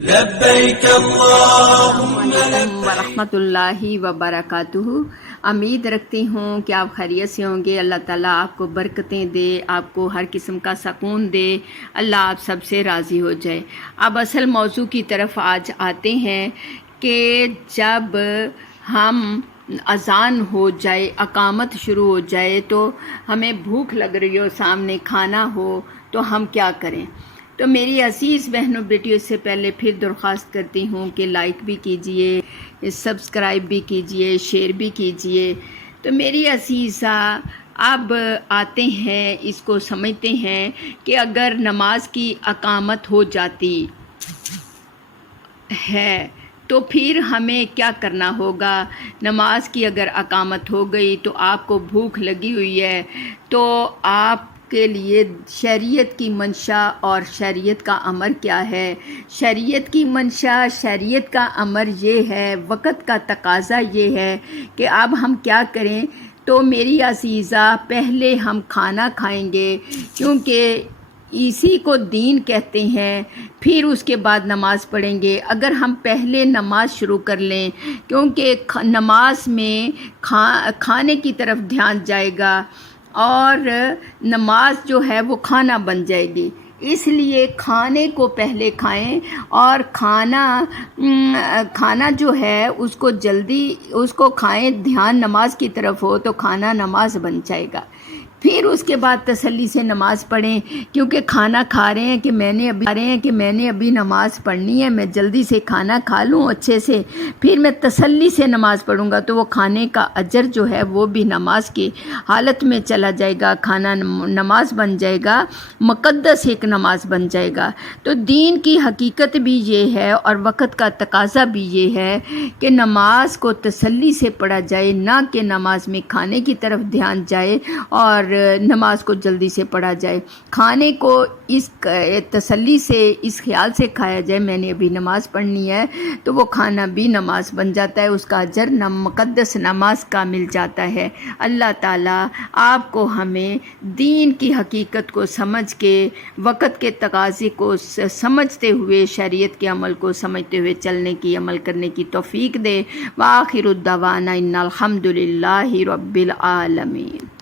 لبیک اللہم ورحمۃ اللہ وبرکاتہ۔ امید رکھتی ہوں کہ آپ خیریت سے ہوں گے۔ اللہ تعالیٰ آپ کو برکتیں دے، آپ کو ہر قسم کا سکون دے، اللہ آپ سب سے راضی ہو جائے۔ اب اصل موضوع کی طرف آج آتے ہیں کہ جب ہم اذان ہو جائے، اقامت شروع ہو جائے تو ہمیں بھوک لگ رہی ہو، سامنے کھانا ہو تو ہم کیا کریں۔ تو میری عزیز بہنوں بیٹیوں، سے پہلے پھر درخواست کرتی ہوں کہ لائک بھی کیجئے، سبسکرائب بھی کیجئے، شیئر بھی کیجئے۔ تو میری عزیزہ، اب آتے ہیں، اس کو سمجھتے ہیں کہ اگر نماز کی اقامت ہو جاتی ہے تو پھر ہمیں کیا کرنا ہوگا۔ نماز کی اگر اقامت ہو گئی تو آپ کو بھوک لگی ہوئی ہے، تو آپ کے لیے شریعت کی منشا اور شریعت کا امر کیا ہے۔ شریعت کی منشا، شریعت کا امر یہ ہے، وقت کا تقاضا یہ ہے کہ اب ہم کیا کریں۔ تو میری عزیزہ، پہلے ہم کھانا کھائیں گے، کیونکہ اسی کو دین کہتے ہیں، پھر اس کے بعد نماز پڑھیں گے۔ اگر ہم پہلے نماز شروع کر لیں، کیونکہ نماز میں کھانے کی طرف دھیان جائے گا اور نماز جو ہے وہ کھانا بن جائے گی، اس لیے کھانے کو پہلے کھائیں، اور کھانا جو ہے اس کو جلدی اس کو کھائیں، دھیان نماز کی طرف ہو تو کھانا نماز بن جائے گا۔ پھر اس کے بعد تسلی سے نماز پڑھیں، کیونکہ کھانا کھا رہے ہیں کہ میں نے ابھی نماز پڑھنی ہے، میں جلدی سے کھانا کھا لوں اچھے سے، پھر میں تسلی سے نماز پڑھوں گا تو وہ کھانے کا اجر جو ہے وہ بھی نماز کی حالت میں چلا جائے گا، کھانا نماز بن جائے گا، مقدس ایک نماز بن جائے گا۔ تو دین کی حقیقت بھی یہ ہے اور وقت کا تقاضا بھی یہ ہے کہ نماز کو تسلی سے پڑھا جائے، نہ کہ نماز میں کھانے کی طرف دھیان جائے اور نماز کو جلدی سے پڑھا جائے۔ کھانے کو اس تسلی سے، اس خیال سے کھایا جائے میں نے ابھی نماز پڑھنی ہے، تو وہ کھانا بھی نماز بن جاتا ہے، اس کا اجر مقدس نماز کا مل جاتا ہے۔ اللہ تعالیٰ آپ کو، ہمیں دین کی حقیقت کو سمجھ کے، وقت کے تقاضے کو سمجھتے ہوئے، شریعت کے عمل کو سمجھتے ہوئے چلنے کی، عمل کرنے کی توفیق دے۔ وآخر الدعوانا ان الحمد للہ رب العالمین۔